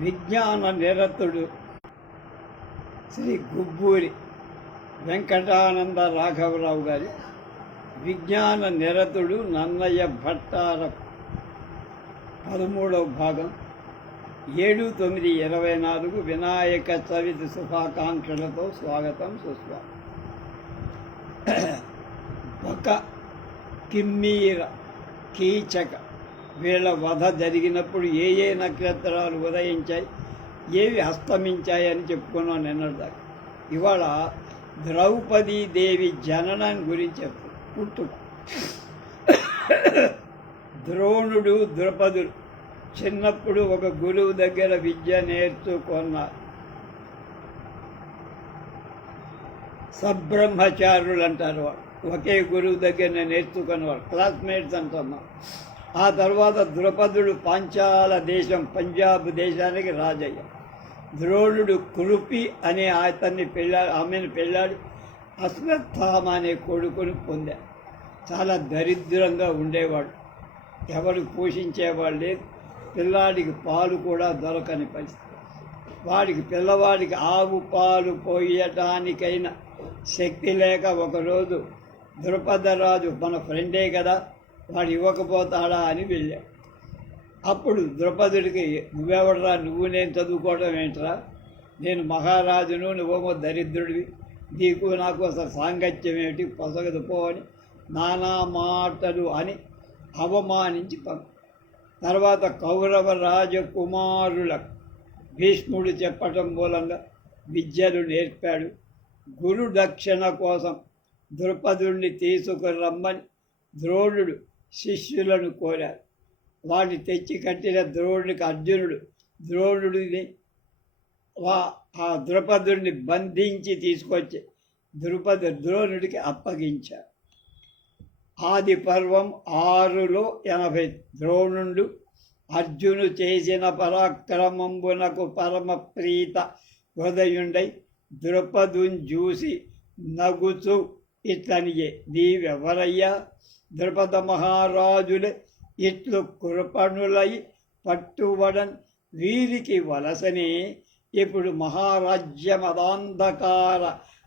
విజ్ఞాన నిరతుడు. శ్రీ గుబ్బూరి వెంకటానంద రాఘవరావు గారి విజ్ఞాన నిరతుడు నన్నయ్య భట్టార పదమూడవ భాగం. ఏడు తొమ్మిది ఇరవై నాలుగు వినాయక చవితి శుభాకాంక్షలతో స్వాగతం సుస్వాగతం. ఒక కిమ్మీర కీచక వీళ్ళ వధ జరిగినప్పుడు ఏ ఏ నక్షత్రాలు ఉదయించాయి ఏవి అస్తమించాయని చెప్పుకున్నాం నిన్నటిదాకా. ఇవాళ ద్రౌపదీదేవి జననాన్ని గురించి చెప్పు ద్రోణుడు ద్రుపదుడు చిన్నప్పుడు ఒక గురువు దగ్గర విద్య నేర్చుకున్నారు. సబ్రహ్మచారులు అంటారు వాళ్ళు. ఒకే గురువు దగ్గర నేర్చుకున్నవాడు క్లాస్మేట్స్ అంటున్నాం ఆ తర్వాత ద్రుపదుడు పాంచాల దేశం పంజాబ్ దేశానికి రాజయ్య. ద్రోణుడు కురుపి అనే అతన్ని పెళ్ళాడు ఆమెను పెళ్ళాడు. అశ్వత్థామ అనే కొడుకుని పొందాడు చాలా దరిద్రంగా ఉండేవాడు. ఎవరు పోషించేవాడు లేదు. పిల్లాడికి పాలు కూడా దొరకని పరిస్థితి. వాడికి పిల్లవాడికి ఆవు పాలు పోయటానికైనా శక్తి లేక ఒకరోజు ద్రుపదరాజు మన ఫ్రెండే కదా వాడు ఇవ్వకపోతాడా అని వెళ్ళాడు అప్పుడు ద్రుపదుడికి నువ్వెవడరా నువ్వు నేను చదువుకోవడం ఏంట్రా? నేను మహారాజును నువ్వేమో దరిద్రుడివి. నీకు నాకు అసలు సాంగత్యం ఏమిటి? పొసగదు అని నానా మాటలు అని అవమానించి పంప తర్వాత కౌరవ రాజకుమారులకు భీష్ముడు చెప్పటం మూలంగా విద్యలు నేర్పాడు. గురు దక్షిణ కోసం ద్రుపదుడిని తీసుకురమ్మని ద్రోణుడు శిష్యులను కోరారు. వాడిని తెచ్చి కట్టిన ద్రోణుడికి అర్జునుడు ద్రోణుడిని వా ఆ ద్రుపదుడిని బంధించి తీసుకొచ్చి ద్రుపద ద్రోణుడికి అప్పగించారు. ఆది పర్వం ఆరులో ఎనభై ద్రోణుడు అర్జును చేసిన పరాక్రమంబునకు పరమ ప్రీత హృదయుండై ద్రుపదుని చూసి నగుచు ఇట్లనియే నీవెవరయ్యా? ద్రుపద మహారాజులే ఇట్లు కృపణులై పట్టుబడన్ వీరికి వలసనే ఇప్పుడు మహారాజ్యమదాంధకార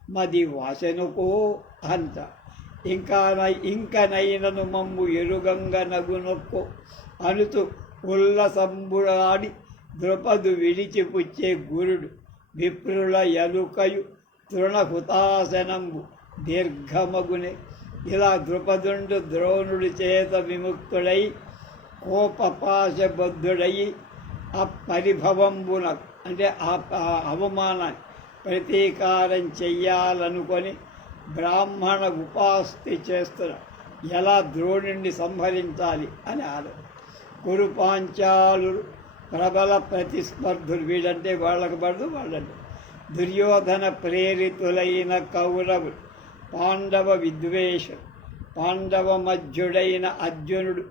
మది వాసెనుకో అంత. ఇంకా ఇంకనైనను మమ్ము ఎరుగంగ నగునొక్కు అనుతూ ఉల్లసంబుడాడి ద్రుపదు విడిచిపుచ్చే గురుడు విప్రుల ఎలుకయు తృణహుతాసనంబు దీర్ఘమగునే ఇలా ద్రుపదుండు ద్రోణుడి చేత విముక్తుడై కోపపాశబద్ధుడయి ఆ పరిభవంబున అంటే ఆ ఆ ప్రతీకారం చెయ్యాలనుకొని బ్రాహ్మణ ఉపాస్తి చేస్తున్న ఎలా ద్రోణుణ్ణి సంహరించాలి అని ఆలో కురు పాంచాలు ప్రబల ప్రతిస్పర్ధులు వీడంటే వాళ్ళకు పడదు వాళ్ళంటే దుర్యోధన ప్రేరితులైన కౌరవులు పాండవ విద్వేష పాండవ మధ్యుడైన అర్జునుడు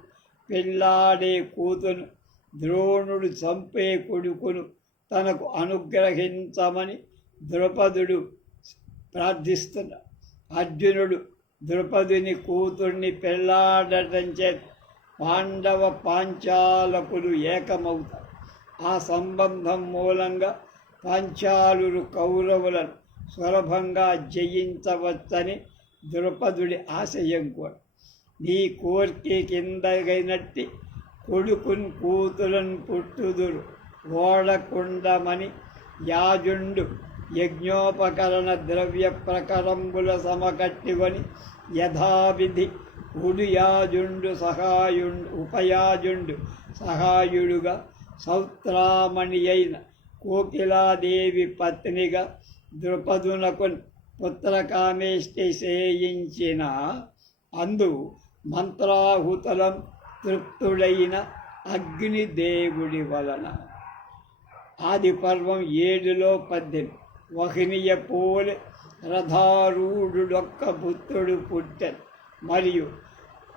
పెళ్ళాడే కూతును ద్రోణుడు చంపే కొడుకును తనకు అనుగ్రహించమని ద్రుపదుడు ప్రార్థిస్తున్న. అర్జునుడు ద్రుపదుని కూతుర్ని పెళ్ళాడటం చేత పాండవ పాంచాలకులు ఏకమవుతారు. ఆ సంబంధం మూలంగా పాంచాలురు కౌరవులను సులభంగా జయించవచ్చని ద్రుపదుడి ఆశయం కూడా. నీ కోర్కి కిందగైనట్టి కొడుకున్ కూతులను పుట్టుదురు ఓడకుండమని యాజుండు యజ్ఞోపకరణ ద్రవ్య ప్రకరంబుల సమకట్టివని యథావిధి ఉడియాజుండు సహాయుండు ఉపయాజుండు సహాయుడుగా సౌత్రామణి అయిన కోకిలాదేవి పత్నిగా ద్రుపదునకు పుత్రకామేష్టి సేయించిన అందు మంత్రాహుతలం తృప్తుడైన అగ్నిదేవుడి వలన. ఆది పర్వం ఏడులో పద్దెనిమిది. వహినియ పోలె రథారూఢుడొక్క పుత్రుడు పుట్టెను. మరియు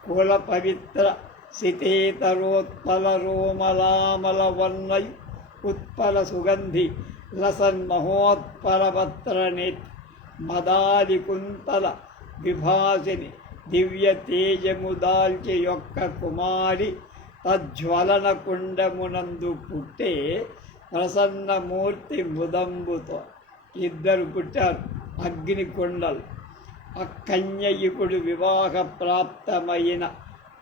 కుల పవిత్ర శితేతరోత్పల రోమలామల వర్ణయు ఉత్పల సుగంధి లసన్ మహోత్పలపత్ర మదాది కుంతల విభాసిని దివ్య తేజము దాల్చి యొక్క కుమారి తజ్వలన కుండమునందు పుట్టే ప్రసన్నమూర్తి ముదంబుతో ఇద్దరు పుట్టారు. అగ్నికొండలు. ఆ కన్యయుకుడు ఇప్పుడు వివాహ ప్రాప్తమైన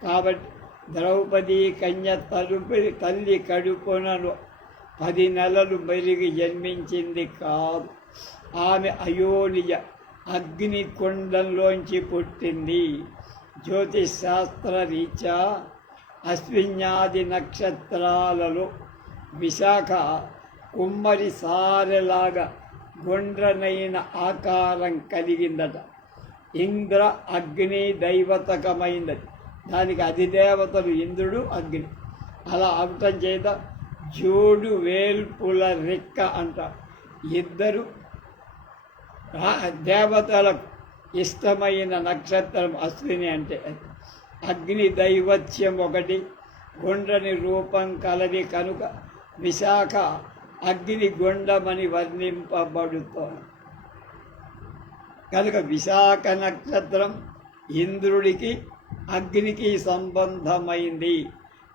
కాబట్టి ద్రౌపది కన్య తలుపు తల్లి కడుపునను పది నెలలు మెరిగి జన్మించింది కాదు. ఆమె అయోనియ అగ్ని కొండంలోంచి పుట్టింది. జ్యోతిష్ శాస్త్ర రీత్యా అశ్విన్యాది నక్షత్రాలలో విశాఖ కుమ్మరి సారెలాగా గుండ్రనైన ఆకారం కలిగిందట. ఇంద్ర అగ్ని దైవతకమైనది దానికి అధిదేవతలు ఇంద్రుడు అగ్ని. అలా అవటం చేత జోడు వేల్పుల రెక్క అంట. ఇద్దరు దేవతలకు ఇష్టమైన నక్షత్రం అశ్విని అంటే. అగ్ని దైవత్యం ఒకటి గుండ్రని రూపం కలది కనుక విశాఖ అగ్ని గుండమని వర్ణింపబడుతోంది. కనుక విశాఖ నక్షత్రం ఇంద్రుడికి అగ్నికి సంబంధమైంది.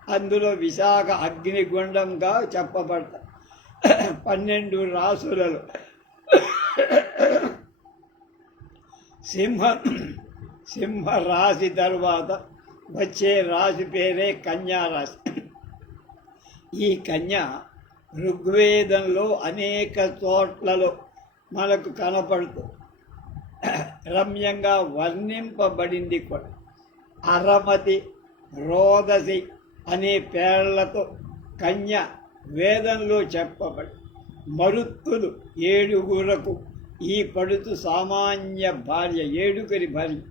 అందులో విశాఖ అగ్నిగుండంగా చెప్పబడతా పన్నెండు రాసులలో. సింహ సింహ రాశి తరువాత వచ్చే రాశి పేరే కన్యా రాశి ఈ కన్య ఋగ్వేదంలో అనేక చోట్లలో మనకు కనపడుతుంది రమ్యంగా వర్ణింపబడింది కూడా. అరమతి రోదసి అనే పేర్లతో కన్య వేదంలో చెప్పబడి మరుత్తులు ఏడుగురకు ఈ పడుతు సామాన్య భార్య ఏడుగురి భార్య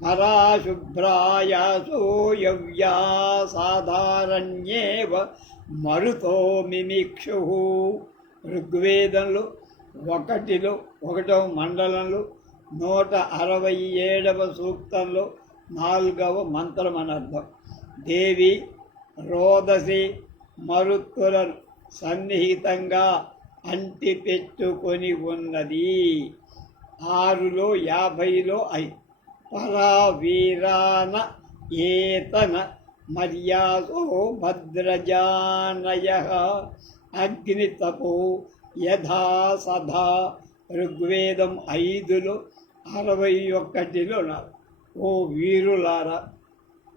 పరాశుభ్రాయాసోయవ్యా సాధారణ్యేవ మరుతో మిమిక్షు ఋగ్వేదంలో ఒకటిలో ఒకటవ మండలంలో నూట అరవై ఏడవ సూక్తంలో నాలుగవ మంత్రం దేవి రోదసి మరుత్తులను సన్నిహితంగా అంటి పెట్టుకొని ఉన్నది. ఆరులో యాభైలో ఐ పరావీరాన ఏతన మర్యాదో భద్రజానయ అగ్నితపో యథా సదా. ఋగ్వేదం ఐదులో అరవై ఒక్కటిలో ఓ వీరులారా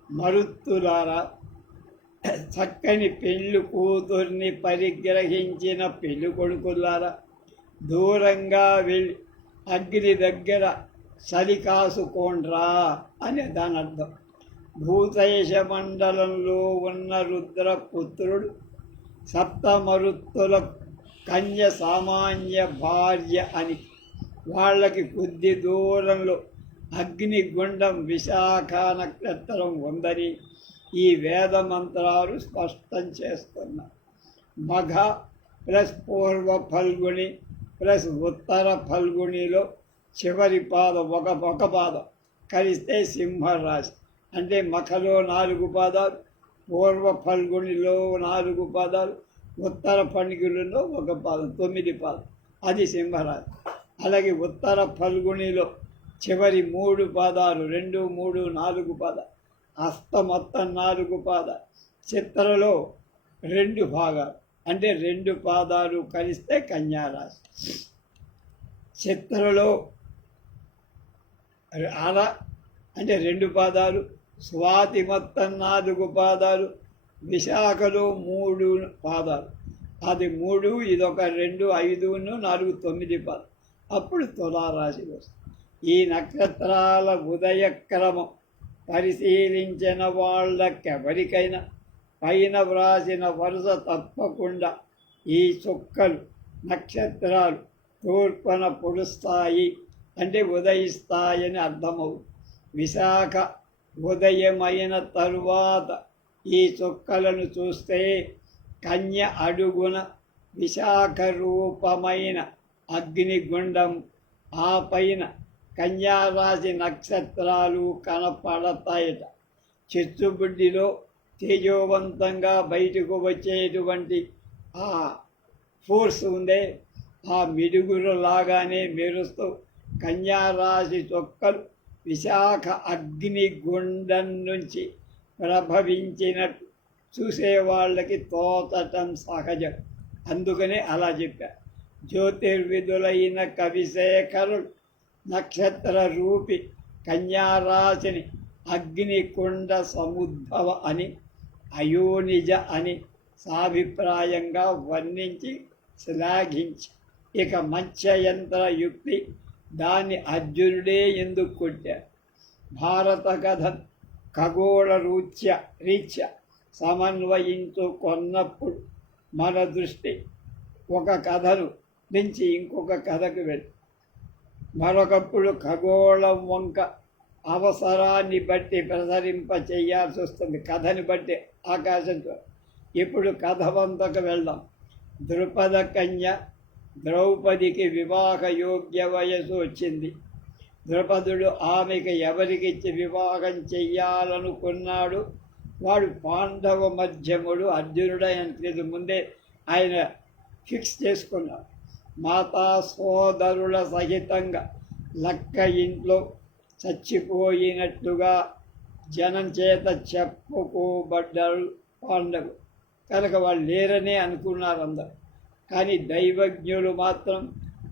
మరుత్తులారా చక్కని పెళ్ళి కూతుర్ని పరిగ్రహించిన పెళ్ళి కొడుకులారా. దూరంగా వెళ్ళి అగ్ని దగ్గర చలి కాసుకోండ్రా అని దాని అర్థం భూతేశ మండలంలో ఉన్న రుద్రపుత్రుడు సప్తమరుత్తుల కన్య సామాన్య భార్య అని. వాళ్ళకి కొద్ది దూరంలో అగ్నిగుండం విశాఖ నక్షత్రం ఉందని ఈ వేద మంత్రాలు స్పష్టం చేస్తున్నా మఘ ప్లస్ పూర్వ ఫల్గుని ప్లస్ ఉత్తర ఫల్గునిలో చివరి పాదం ఒక ఒక పాదం కలిస్తే సింహరాశి. అంటే మఖలో నాలుగు పాదాలు పూర్వ ఫల్గునిలో నాలుగు పాదాలు ఉత్తర ఫల్గునిలో ఒక పాదం తొమ్మిది పాదం అది సింహరాశి. అలాగే ఉత్తర ఫల్గునిలో చివరి మూడు పాదాలు రెండు మూడు నాలుగు పాద హస్త మొత్తం నాలుగు పాద చిత్రలో రెండు భాగాలు అంటే రెండు పాదాలు కలిస్తే కన్యారాశి. చిత్రలో అర అంటే రెండు పాదాలు స్వాతి మొత్తం నాలుగు పాదాలు విశాఖలో మూడు పాదాలు. అది మూడు ఇదొక రెండు ఐదును నాలుగు తొమ్మిది పాదాలు. అప్పుడు తులారాశి వస్తుంది. ఈ నక్షత్రాల ఉదయక్రమం పరిశీలించిన వాళ్ళకెవరికైనా పైన వ్రాసిన వరుస తప్పకుండా ఈ చుక్కలు నక్షత్రాలు తూర్పున పొడుస్తాయి అంటే ఉదయిస్తాయని అర్థమవు. విశాఖ ఉదయమైన తరువాత ఈ చుక్కలను చూస్తే కన్య అడుగున విశాఖ రూపమైన అగ్నిగుండం ఆ పైన కన్యారాశి నక్షత్రాలు కనపడతాయట. చిచ్చుబుడ్డిలో తేజోవంతంగా బయటకు వచ్చేటువంటి ఆ ఫోర్స్ ఉందే. ఆ మిడుగులు లాగానే మెరుస్తూ కన్యారాశి చొక్కలు విశాఖ అగ్నిగుండం నుంచి ప్రభవించినట్టు చూసేవాళ్ళకి తోచటం సహజం. అందుకనే అలా చెప్పారు జ్యోతిర్విధులైన కవిశేఖరుడు నక్షత్ర రూపి కన్యారాశిని అగ్నికుండ సముద్భవ అని అయోనిజ అని సాభిప్రాయంగా వర్ణించి శ్లాఘించి. ఇక మత్స్యయంత్ర యుక్తి దాన్ని అర్జునుడే ఎందుకు కొట్టారు భారత కథ ఖగోళ రూచ్య రీత్య సమన్వయించుకొన్నప్పుడు మన దృష్టి ఒక కథను నుంచి ఇంకొక కథకు వెళ్ళి మరొకప్పుడు ఖగోళం వంక అవసరాన్ని బట్టి ప్రసరింప చేయాల్సి వస్తుంది కథని బట్టి ఆకాశం ఇప్పుడు కథ వంతకు వెళ్దాం. ద్రుపద కన్య ద్రౌపదికి వివాహ యోగ్య వయసు వచ్చింది. ద్రుపదుడు ఆమెకి ఎవరికిచ్చి వివాహం చెయ్యాలనుకున్నాడు? వాడు పాండవ మధ్యముడు అర్జునుడైన తెలియదు ముందే ఆయన ఫిక్స్ చేసుకున్నాడు. మాతా సోదరుల సహితంగా లక్క ఇంట్లో చచ్చిపోయినట్టుగా జనం చేత చెప్పుకోబడ్డారు పాండవు కనుక వాళ్ళు లేరనే అనుకున్నారు అందరు. కానీ దైవజ్ఞులు మాత్రం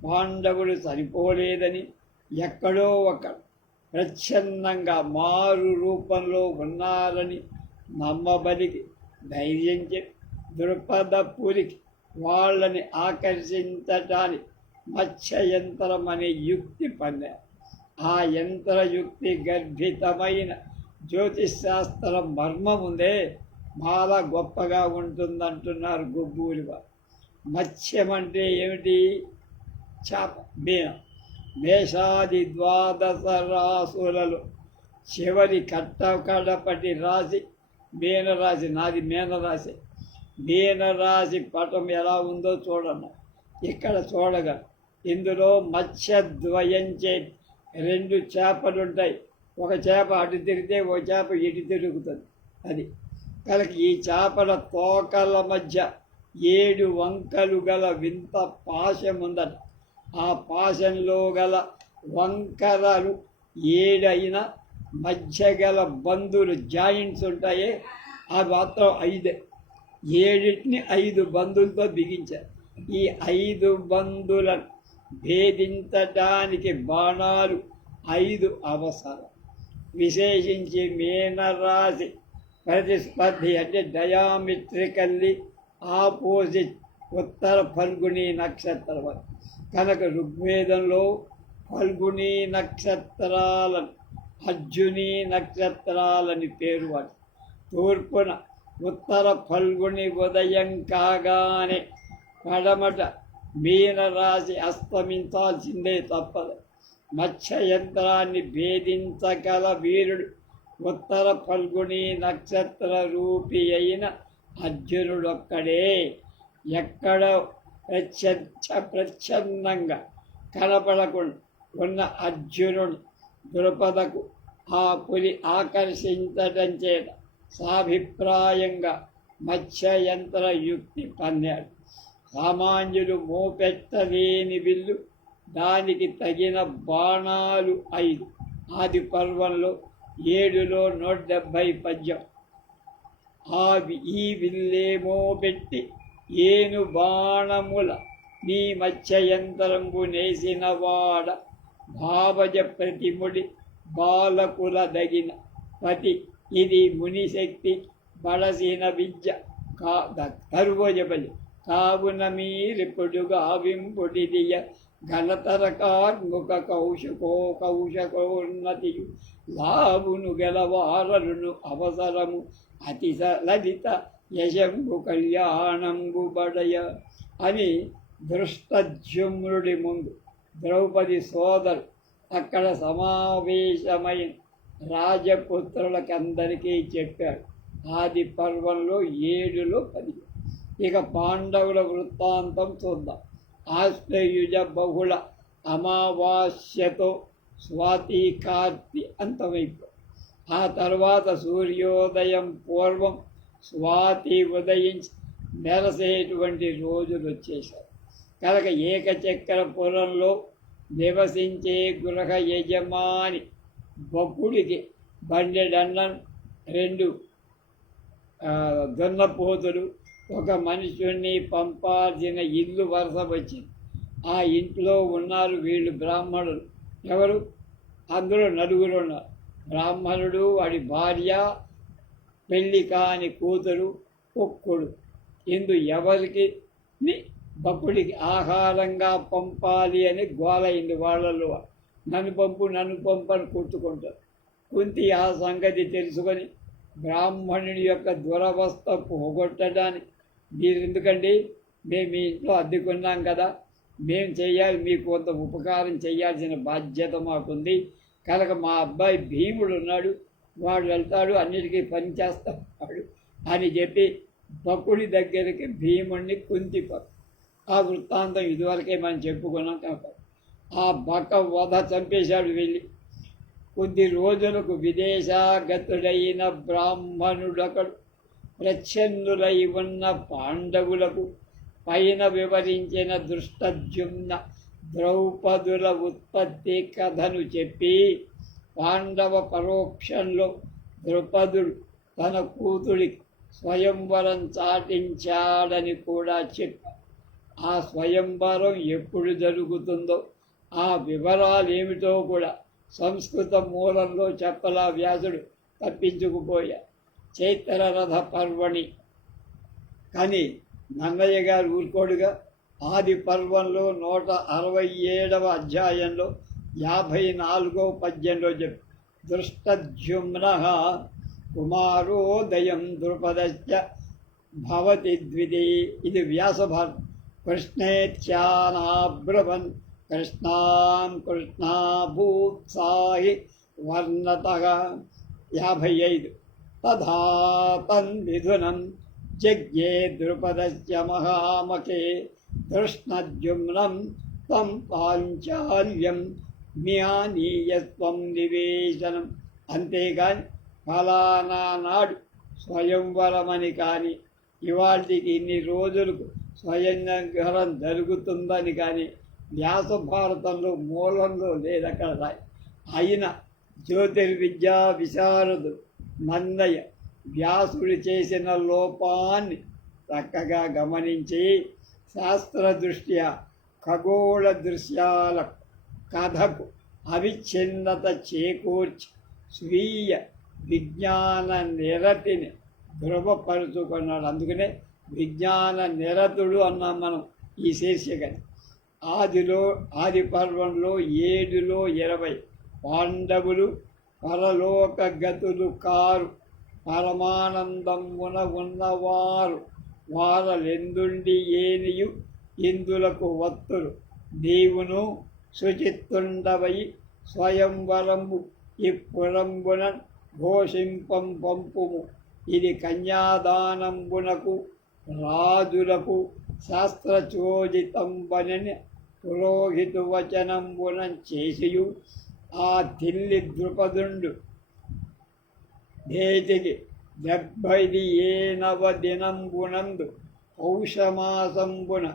పాండవులు సరిపోలేదని ఎక్కడో ఒక ప్రచ్ఛన్నంగా మారు రూపంలో ఉన్నారని నమ్మబలికి ధైర్యం చెప్పి దృపదపురికి వాళ్ళని ఆకర్షించటాన్ని మత్స్య యంత్రం అనే యుక్తి పన్నారు ఆ యంత్రయుక్తి గర్భితమైన జ్యోతిశాస్త్ర మర్మం ఉందే చాలా గొప్పగా ఉంటుందంటున్నారు గొబ్బూరి వారు మత్స్యం అంటే ఏమిటి? చేప మీనం మేషాది ద్వాదశ రాసులలో చివరి కట్ట కడపటి రాశి మీనరాశి నాది మీనరాశి. మీనరాశి పటం ఎలా ఉందో చూడండి ఇక్కడ చూడగా ఇందులో మత్స్యద్వయంచే రెండు చేపలు ఉంటాయి ఒక చేప అటు తిరిగితే ఒక చేప ఇటు తిరుగుతుంది. అది. కనుక ఈ చేపల తోకల మధ్య ఏడు వంకలు గల వింత పాశం ఉందట ఆ పాశంలో గల వంకరలు ఏడైన మధ్య గల బంధువులు జాయింట్స్ ఉంటాయి. ఆ మాత్రం ఐదే. ఏడింటిని ఐదు బంధువులతో బిగించారు ఈ ఐదు బంధువులను భేదించడానికి బాణాలు ఐదు అవసరం విశేషించి మీనరాశి ప్రతిస్పర్ధి అంటే డయామిట్రికల్లీ ఆపోజిట్ ఉత్తర ఫల్గుని నక్షత్రం కనుక ఋగ్వేదంలో ఫల్గుని నక్షత్రాలను అర్జుని నక్షత్రాలని పేరు వాడు తూర్పున ఉత్తర ఫల్గుని ఉదయం కాగానే పడమట మీనరాశి అస్తమించాల్సిందే తప్పదు. మత్స్య యంత్రాన్ని భేదించగల వీరుడు ఉత్తర ఫల్గుని నక్షత్ర రూపి అయిన అర్జునుడొక్కడే. ఎక్కడ ప్రత్యక్ష ప్రచ్ఛన్నంగా కనపడకుండా ఉన్న అర్జునుడు ద్రుపదకు ఆ పులి ఆకర్షించటం చేత సాభిప్రాయంగా మత్స్యయంత్ర యుక్తి పన్నాడు. సామాన్యులు మోపెట్టలేని విల్లు దానికి తగిన బాణాలు ఐదు. ఆది పర్వంలో ఏడులో నూట డెబ్భై పద్యం. ఆ ఈ విల్లేమో పెట్టి ఏను బాణముల నీ మత్స్యయంత్రంబు నేసినవాడ భావజ ప్రతిముడి బాలకుల దగిన పతి ఇది మునిశక్తి బలసీన విద్య కా కరువజబలి కావున మీరిప్పుడుగా వింపుడిదియ ఘనతర కార్ముక కౌశకో కౌశకోన్నతి లాభును గెలవారలును అవసరము అతి లలిత యశంబు కళ్యాణంబు బడయ అని దృష్టజుమ్రుడి ముందు ద్రౌపది సోదరు అక్కడ సమావేశమైన రాజపుత్రులకందరికీ చెప్పాడు. ఆది పర్వంలో ఏడులో పది. ఇక పాండవుల వృత్తాంతం చూద్దాం. ఆశ్రయుజ బహుళ అమావాస్యతో స్వాతి కార్తి అంతమైపో ఆ తర్వాత సూర్యోదయం పూర్వం స్వాతి ఉదయించి మెరసేటువంటి రోజులు వచ్చేశారు కనుక ఏకచక్ర పురంలో నివసించే గృహ యజమాని బొప్పుడికి బండెడన్నం రెండు దున్నపోతులు ఒక మనుషుణ్ణి పంపాల్సిన ఇల్లు వరుస వచ్చింది ఆ ఇంట్లో ఉన్నారు వీళ్ళు బ్రాహ్మణులు. ఎవరు? అందులో నలుగురు ఉన్నారు. బ్రాహ్మణుడు వాడి భార్య పెళ్ళి కాని కూతురు ఒక్కడు ఇందు ఎవరికి? బప్పుడికి ఆహారంగా పంపాలి అని గోలైంది వాళ్ళలో. నన్ను పంపు నన్ను పంపు అని కొట్టుకుంటారు. కుంతి ఆ సంగతి తెలుసుకొని బ్రాహ్మణుడి యొక్క దురవస్థ పోగొట్టడానికి మీరు ఎందుకండి? మేము మీ ఇంట్లో అద్దెకున్నాం కదా. మేము చేయాలి మీకు కొంత ఉపకారం చేయాల్సిన బాధ్యత మాకుంది. కనుక మా అబ్బాయి భీముడు ఉన్నాడు. వాడు వెళ్తాడు అన్నిటికీ పని చేస్తాడు అని చెప్పి బకుడి దగ్గరికి భీముణ్ణి కుంతి ఆ వృత్తాంతం ఇదివరకే మనం చెప్పుకున్నాం కనుక ఆ బక వధ చంపేశాడు వెళ్ళి. కొద్ది రోజులకు విదేశాగతుడైన బ్రాహ్మణుడొకడు ప్రచ్ఛన్నులై ఉన్న పాండవులకు పైన వివరించిన దృష్టజుమ్న ద్రౌపదుల ఉత్పత్తి కథను చెప్పి పాండవ పరోక్షంలో ద్రౌపదుడు తన కూతుడి స్వయంవరం చాటించాడని కూడా చెప్పి. ఆ స్వయంవరం ఎప్పుడు జరుగుతుందో ఆ వివరాలు ఏమిటో కూడా సంస్కృత మూలంలో చెప్పలా వ్యాసుడు తప్పించుకుపోయా. చైత్రరథ పర్వణి. కానీ నన్నయ్య గారు ఊరుకోడుగా ఆది పర్వంలో నూట అరవై ఏడవ అధ్యాయంలో యాభై నాలుగో పద్యంలో చెప్పి దృష్టద్యుమ్న కుమారోదయం ద్రుపదశ్చ భవతి ద్విది. ఇది వ్యాసభారతం కృష్ణేత్యానాబ్రవన్ కృష్ణాన్ కృష్ణాభూత్సాహి వర్ణత యాభై ఐదు తథా తన్విధునం జజ్ఞే ద్రుపదస్య మహామకే తృష్ణద్యుమ్నం తం పాంచాల్యం మ్యానీయత్వం నివేశనం. అంతేగాని ఫలానా నాడు స్వయంవరమని కానీ ఇవాళకి ఇన్ని రోజులకు స్వయంగా జరుగుతుందని కానీ వ్యాస భారతంలో మూలంలో లేదక్కడ రాయి అయిన జ్యోతిర్విద్యా విశారదు మందయ్య. వ్యాసుడు చేసిన లోపాన్ని చక్కగా గమనించి శాస్త్ర దృష్ట్యా ఖగోళ దృశ్యాల కథకు అవిచ్ఛిన్నత చేకూర్చి స్వీయ విజ్ఞాన నిరతిని ధృవపరుచుకున్నాడు. అందుకనే విజ్ఞాన నిరతుడు అన్నాం మనం ఈ శీర్షికని. ఆదిలో ఆది పర్వంలో ఏడులో ఇరవై. పాండవులు పరలోక గతులు కారు. పరమానందమున ఉన్నవారు. వారలెందుండి ఏనియు? ఇందులకు వత్తులు. నీవును శుచిత్తుండవై స్వయంవరము ఇప్పురంబున ఘోషింపం పంపుము. ఇది కన్యాదానంబునకు రాజులకు శాస్త్రచోదితంబనని పురోహితు వచనంబునం చేసియు. ఆ తిల్లి ద్రుపదుండు నేటికి డెబ్భైది ఏనవ దినంబునందు పౌషమాసంబున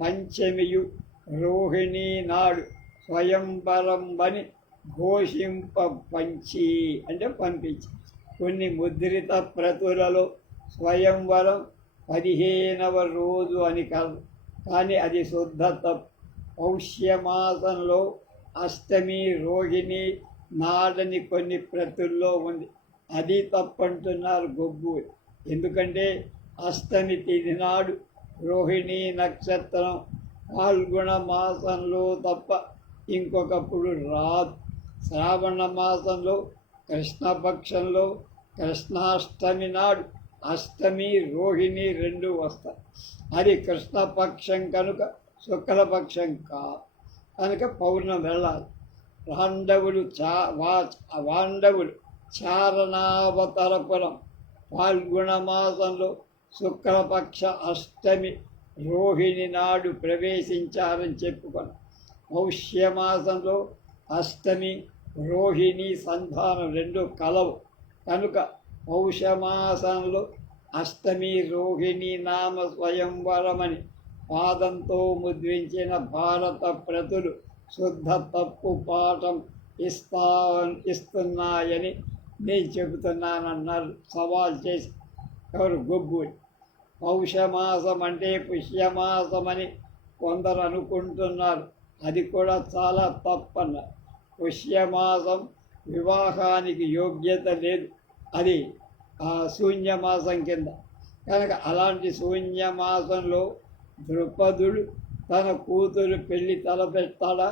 పంచమియు రోహిణీ నాడు స్వయంవరంబని ఘోషింప పంచి అంటే పంపించి. కొన్ని ముద్రిత ప్రతులలో స్వయంవరం పదిహేనవ రోజు అని కాదు కానీ అది శుద్ధ తప్పు పౌష్యమాసంలో అష్టమి రోహిణి నాడని కొన్ని ప్రతుల్లో ఉంది. అది తప్పంటున్నారు గొగ్గు ఎందుకంటే అష్టమి తిథి నాడు రోహిణి నక్షత్రం పాల్గొన మాసంలో తప్ప ఇంకొకప్పుడు రాదు. శ్రావణ మాసంలో కృష్ణపక్షంలో కృష్ణాష్టమి నాడు అష్టమి రోహిణి రెండు వస్తాయి. అది కృష్ణపక్షం కనుక శుక్లపక్షం కా కనుక పౌర్ణమి వెళ్ళాలి పాండవులు చా వా పాండవులు చారణావతరపురం పాల్గొన మాసంలో శుక్లపక్ష అష్టమి రోహిణి నాడు ప్రవేశించారని చెప్పుకొని. పౌష్యమాసంలో అష్టమి రోహిణి సంధానం రెండు కలవు. కనుక పౌషమాసంలో అష్టమి రోహిణి నామ స్వయంవరమని పాదంతో ముద్రించిన భారత ప్రతులు శుద్ధ తప్పు పాఠం ఇస్తా ఇస్తున్నాయని నేను చెబుతున్నానన్నారు. సవాల్ చేసి ఎవరు? గొబ్బు పౌషమాసం అంటే పుష్యమాసమని కొందరు అనుకుంటున్నారు. అది కూడా చాలా తప్పన్నారు పుష్యమాసం వివాహానికి యోగ్యత లేదు. అది ఆ శూన్యమాసం కింద. కనుక అలాంటి శూన్యమాసంలో ద్రుపదుడు తన కూతురు పెళ్ళి తలపెట్టాడా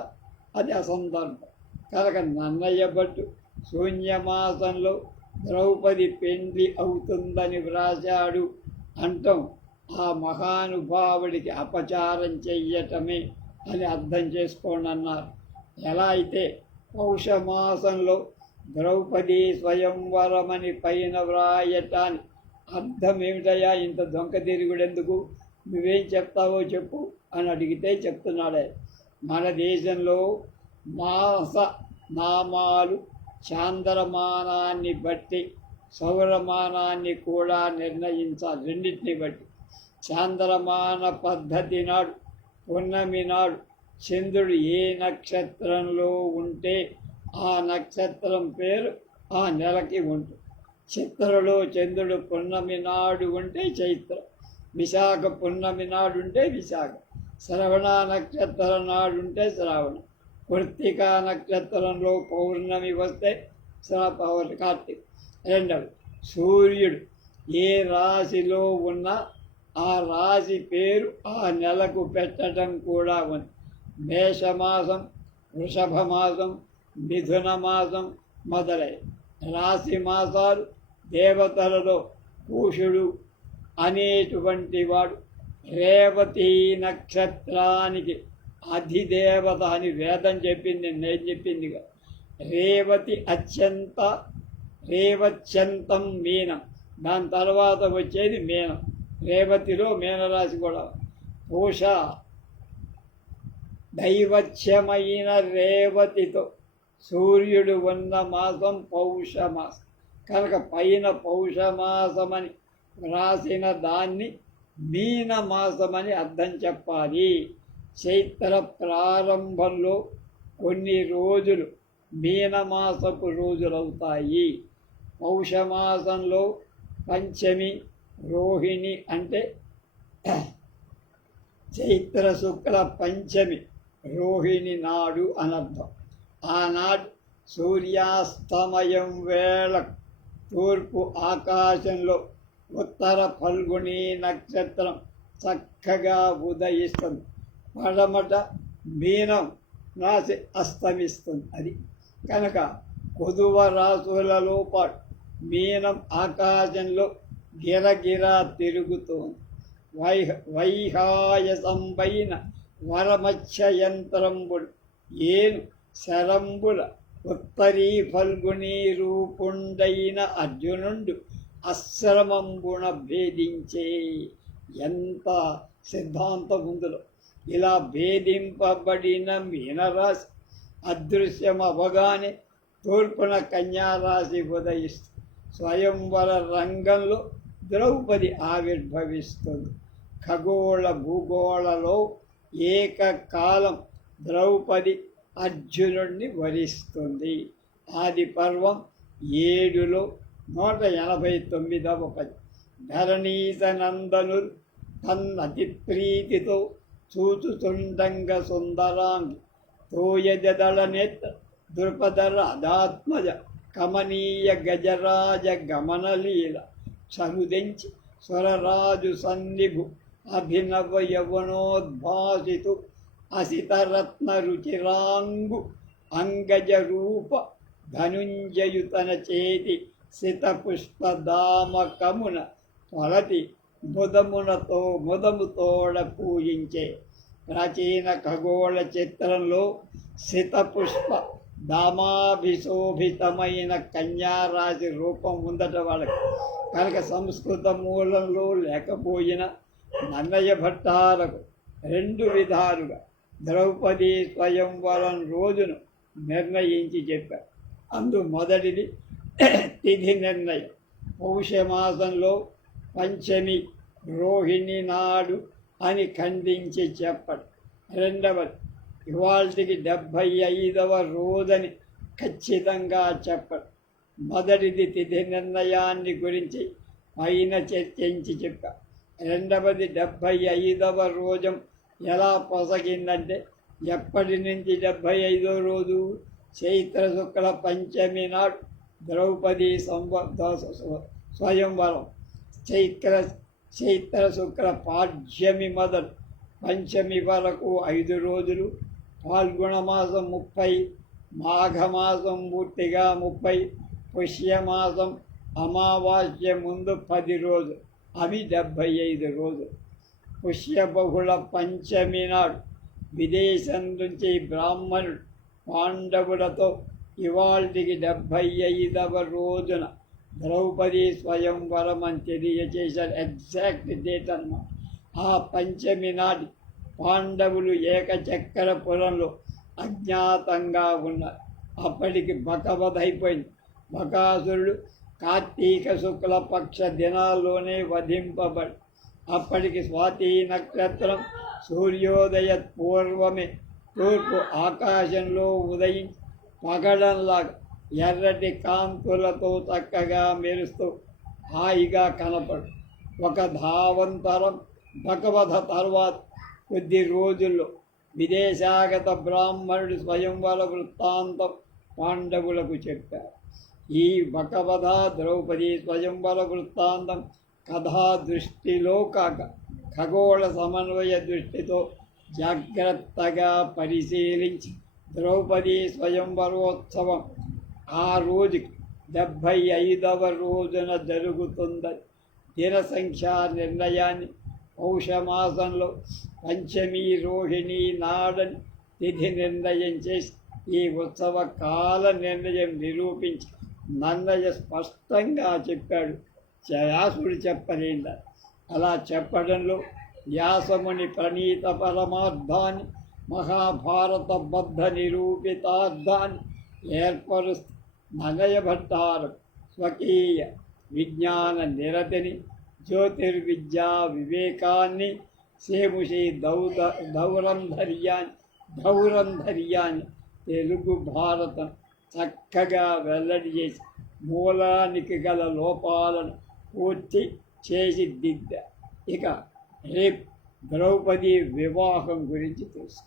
అది అసందర్భం. కనుక నన్నయ్య భట్టు శూన్యమాసంలో ద్రౌపది పెండ్లి అవుతుందని వ్రాశాడు అంటాం ఆ మహానుభావుడికి అపచారం చెయ్యటమే అని అర్థం చేసుకోండి అన్నారు ఎలా అయితే పౌషమాసంలో ద్రౌపది స్వయంవరమని పైన వ్రాయటానికి అర్థం ఏమిటయ్యా ఇంత దొంక తిరుగుడెందుకు? నువ్వేం చెప్తావో చెప్పు అని అడిగితే చెప్తున్నాడే. మన దేశంలో మాస నామాలు చాంద్రమానాన్ని బట్టి సౌరమానాన్ని కూడా నిర్ణయించాలి రెండింటిని బట్టి. చాంద్రమాన పద్ధతి నాడు పున్నమి నాడు చంద్రుడు ఏ నక్షత్రంలో ఉంటే ఆ నక్షత్రం పేరు ఆ నెలకి ఉంటుంది. చిత్రలో చంద్రుడు పున్నమి నాడు ఉంటే చైత్రం. విశాఖ పున్నమి నాడుంటే విశాఖ శ్రవణ నక్షత్రం నాడుంటే శ్రావణ శ్రావణం కృత్తిక నక్షత్రంలో పౌర్ణమి వస్తే శ్రా- పౌర్ రెండవ సూర్యుడు ఏ రాశిలో ఉన్నా ఆ రాశి పేరు ఆ నెలకు పెట్టడం కూడా ఉంది. మేషమాసం వృషభ మాసం మిథున మాసం మొదలై రాశి మాసాలు దేవతలలో కూషుడు అనేటువంటి వాడు. రేవతి నక్షత్రానికి అధిదేవత అని వేదం చెప్పింది నేను చెప్పిందిగా. రేవతి అత్యంత రేవత్యంతం మీనం. దాని తర్వాత వచ్చేది మీనం. రేవతిలో మీనరాశి కూడా. పూష దైవత్యమైన రేవతితో సూర్యుడు ఉన్న మాసం పౌషమాసం. కనుక పైన పౌషమాసమని రాసిన దాన్ని మీనమాసం అని అర్థం చెప్పాలి. చైత్ర ప్రారంభంలో కొన్ని రోజులు మీనమాసపు రోజులవుతాయి. పౌషమాసంలో పంచమి రోహిణి అంటే చైత్ర శుక్ల పంచమి రోహిణి నాడు అనర్థం. ఆనాడు సూర్యాస్తమయం వేళ తూర్పు ఆకాశంలో ఉత్తర ఫల్గుని నక్షత్రం చక్కగా ఉదయిస్తుంది. పడమట మీనం రాశి అస్తమిస్తుంది. అది కనుక కొదువ రాసులలో పాటు మీనం ఆకాశంలో గిరగిరా తిరుగుతోంది వైహ వైహాయసంబైన వరమత్స్యయంత్రంబుడు ఏను శరంబుల ఉత్తరీ ఫల్గుని రూపుండైన అర్జునుండు అశ్రమంబుణ భేదించే ఎంత సిద్ధాంతం ఉందిలో ఇలా భేదింపబడిన మీనరాశి అదృశ్యం అవగానే తూర్పున కన్యారాశి ఉదయిస్తుంది స్వయంవర రంగంలో ద్రౌపది ఆవిర్భవిస్తుంది. ఖగోళ భూగోళలో ఏకకాలం ద్రౌపది అర్జునుడిని వరిస్తుంది. ఆది పర్వం ఏడులో నూట ఎనభై తొమ్మిదవ పది. ధరణీత నందను తన్నతి ప్రీతితో చూచుతుండంగ సుందరాంగి తోయజదళ నేత్ర దృపదర అదాత్మజ కమనీయ గజరాజ గమనలీల సరుదెంచి స్వరరాజు సన్నిభు అభినవ యవనోద్భాసితు అసితరత్న రుచిరాంగు అంగజ రూప ధనుంజయుతన చేతి సిత తొలటి త్వరతి ముదమునతో ముదముతోడ పూజించే ప్రాచీన ఖగోళ చిత్రంలో సిత పుష్ప దామాభిశోభితమైన కన్యారాశి రూపం ఉందట వాళ్ళకి. కనుక సంస్కృత మూలంలో లేకపోయిన నన్నయ్య భట్టాలకు రెండు విధాలుగా ద్రౌపది స్వయంవరం రోజును నిర్ణయించి చెప్పారు. అందు మొదటిది తిథి నిర్ణయం పౌషమాసంలో పంచమి రోహిణి నాడు అని ఖండించి చెప్పడు. రెండవది ఇవాళకి డెబ్భై ఐదవ రోజని ఖచ్చితంగా చెప్పడు. మొదటిది తిథి నిర్ణయాన్ని గురించి పైన చర్చించి చెప్పా. రెండవది డెబ్భై ఐదవ రోజం ఎలా పొసగిందంటే ఎప్పటి నుంచి డెబ్భై ఐదో రోజు చైత్ర శుక్ల పంచమి నాడు ద్రౌపది సంవ ద- స్వయంవరం. చైత్ర చైత్ర శుక్ల పాడ్యమి మొదలు. పంచమి వరకు ఐదు రోజులు. పాల్గొన మాసం ముప్పై. మాఘమాసం పూర్తిగా ముప్పై. పుష్యమాసం అమావాస్య ముందు పది రోజులు. అవి డెబ్భై ఐదు రోజులు. పుష్య బహుళ పంచమి నాడు విదేశం నుంచి బ్రాహ్మణుడు పాండవులతో ఇవాళకి డెబ్భై ఐదవ రోజున ద్రౌపది స్వయంవరం అని తెలియజేశారు ఎగ్జాక్ట్ డేట్ అన్నమాట. ఆ పంచమి నాటి పాండవులు ఏకచక్రపురంలో అజ్ఞాతంగా ఉన్నారు. అప్పటికి బకవధైపోయింది బకాసురుడు కార్తీక శుక్ల పక్ష దినాల్లోనే వధింపబడి అప్పటికి స్వాతి నక్షత్రం సూర్యోదయ పూర్వమే తూర్పు ఆకాశంలో ఉదయించి పగడంలాగా ఎర్రటి కాంతులతో చక్కగా మెరుస్తూ హాయిగా కనపడు. ఒక ధావంతరం భగవధ తర్వాత కొద్ది రోజుల్లో విదేశాగత బ్రాహ్మణుడు స్వయంవర వృత్తాంతం పాండవులకు చెప్పారు ఈ భగవధ ద్రౌపది స్వయంవర వృత్తాంతం కథా దృష్టిలో కాక ఖగోళ సమన్వయ దృష్టితో జాగ్రత్తగా పరిశీలించి ద్రౌపది స్వయంవరోత్సవం ఆ రోజు డెబ్భై ఐదవ రోజున జరుగుతుందని దిన సంఖ్యా నిర్ణయాన్ని పౌషమాసంలో పంచమి రోహిణి నాడని తిథి నిర్ణయం చేసి ఈ ఉత్సవ కాల నిర్ణయం నిరూపించి నన్నయ్య స్పష్టంగా చెప్పాడు. వ్యాసుడు చెప్పలేండ అలా చెప్పడంలో వ్యాసముని ప్రణీత పరమార్థాన్ని మహాభారత బద్ధ నిరూపితార్థాన్ని ఏర్పరుస్తూ నగయభట్టారు స్వకీయ విజ్ఞాన నిరతిని జ్యోతిర్విద్యా వివేకాన్ని సేముషి దౌద దౌరంధర్యాన్ని దౌరంధర్యాన్ని తెలుగు భారతం చక్కగా వెల్లడి చేసి మూలానికి గల లోపాలను పూర్తి చేసి దిద్ద. ఇక రేపు ద్రౌపది వివాహం గురించి తెలుసు